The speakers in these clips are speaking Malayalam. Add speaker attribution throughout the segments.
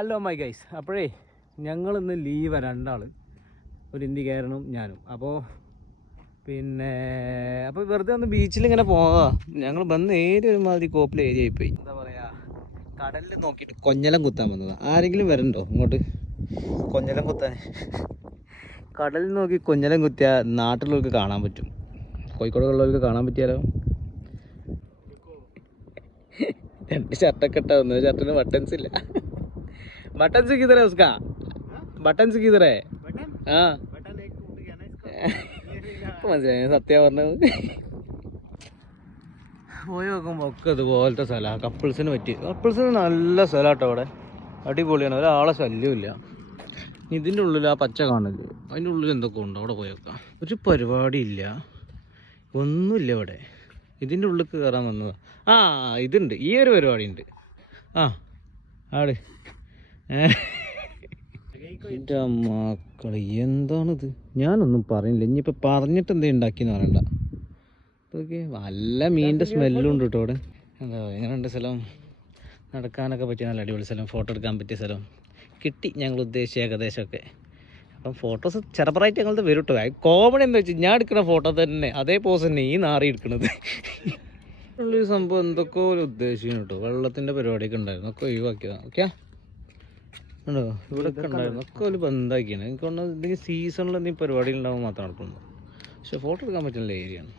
Speaker 1: ഹലോ മൈ ഗൈസ് അപ്പോഴേ ഞങ്ങളിന്ന് ലീവ് രണ്ടാൾ ഒരു ഇന്ത്യക്കാരനും ഞാനും. അപ്പോൾ പിന്നെ അപ്പോൾ വെറുതെ ഒന്ന് ബീച്ചിൽ ഇങ്ങനെ പോകാം ഞങ്ങൾ വന്ന് ഏരിയ ഒരുമാതിരി കോപ്പിലെ ഏരിയ ആയിപ്പോയി എന്താ പറയുക കടലിൽ നോക്കിയിട്ട് കൊഞ്ഞലം കുത്താൻ വന്നതാ. ആരെങ്കിലും വരണ്ടോ ഇങ്ങോട്ട്? കൊഞ്ഞലം കുത്താൻ. കടലിൽ നോക്കി കൊഞ്ഞലം കുത്തിയാൽ നാട്ടിലുള്ളവർക്ക് കാണാൻ പറ്റും. കോഴിക്കോടുള്ളവർക്ക് കാണാൻ പറ്റിയാലോ? രണ്ട് ഷർട്ടൊക്കെ ഇട്ടാ ഒന്ന് ഷർട്ടിന് ബട്ടൻസ് ഇല്ല. ബട്ടൺസ് കിതറേ ഉസ്കാ ബട്ടൺസ് കിതറേ ആ ഇപ്പൊ മനസ്സിലായി ഞാൻ സത്യ പറഞ്ഞത് പോയി നോക്കുമ്പോൾ ഒക്കെ ഇതുപോലത്തെ സ്ഥലമാണ് കപ്പിൾസിന് പറ്റി. കപ്പിൾസിന് നല്ല സ്ഥലമാട്ടോ അവിടെ. അടിപൊളിയാണ് ഒരാളെ ശല്യമില്ല ഇതിന്റെ ഉള്ളിൽ ആ പച്ച കാണില്ല അതിന്റെ ഉള്ളിൽ എന്തൊക്കെ ഉണ്ട്? അവിടെ പോയി ഒരു ഒരു പരിപാടിയില്ല ഒന്നുമില്ല ഇവിടെ. ഇതിന്റെ ഉള്ളിൽ കയറാൻ വന്നതാ. ആ ഇതുണ്ട്. ഈ ഒരു പരിപാടി ഉണ്ട്. ആ ആട്. എന്റെ മക്കളെ എന്താണിത്? ഞാനൊന്നും പറയുന്നില്ല. ഇനിയിപ്പോൾ പറഞ്ഞിട്ട് എന്തേ ഉണ്ടാക്കിയെന്ന് പറയണ്ട. ഓക്കെ നല്ല മീനിന്റെ സ്മെല്ലും ഉണ്ട് കേട്ടോ അവിടെ. എന്താ എങ്ങനെയുണ്ട് സ്ഥലം. നടക്കാനൊക്കെ പറ്റിയ നല്ല അടിപൊളി സ്ഥലം. ഫോട്ടോ എടുക്കാൻ പറ്റിയ സ്ഥലം. കിട്ടി ഞങ്ങൾ ഉദ്ദേശിച്ച ഏകദേശമൊക്കെ. അപ്പം ഫോട്ടോസ് ചെറുപ്പറായിട്ട് ഞങ്ങളത് വരും കേട്ടോ. കോമഡി എന്താ വെച്ചാൽ ഞാൻ എടുക്കുന്ന ഫോട്ടോ തന്നെ. അതേ പോസ് തന്നെ ഈ നാറി എടുക്കണത്. ഉള്ളൊരു സംഭവം. എന്തൊക്കെ ഒരു ഉദ്ദേശിക്കുന്നു കേട്ടോ. വെള്ളത്തിന്റെ പരിപാടിയൊക്കെ ഉണ്ടായിരുന്നു. ഒക്കെ ഒഴിവാക്കിയതാണ് ഓക്കെ? ഉണ്ടോ? ഇവിടെ ഒക്കെ ഉണ്ടായിരുന്നു. ഒക്കെ ഒരു ബന്ധാക്കിയാണ്. എനിക്ക് എന്തെങ്കിലും സീസണിൽ എന്തെങ്കിലും പരിപാടി ഉണ്ടാകുമ്പോൾ മാത്രം നടക്കുന്നു പക്ഷെ ഫോട്ടോ എടുക്കാൻ പറ്റുന്ന ആണ്.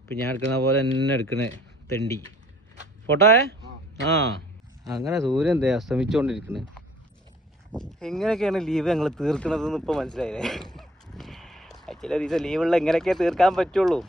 Speaker 1: ഇപ്പം ഞാൻ എടുക്കുന്ന പോലെ തന്നെ എടുക്കണേ. തെണ്ടി. ഫോട്ടോയെ ആ. അങ്ങനെ സൂര്യൻ എന്തേ അസ്തമിച്ചുകൊണ്ടിരിക്കണേ എങ്ങനെയൊക്കെയാണ് ലീവ് ഞങ്ങൾ തീർക്കണതെന്ന് ഇപ്പോൾ മനസ്സിലായില്ലേ? ഒരു ദിവസം ലീവുള്ള എങ്ങനെയൊക്കെ തീർക്കാൻ പറ്റുള്ളൂ.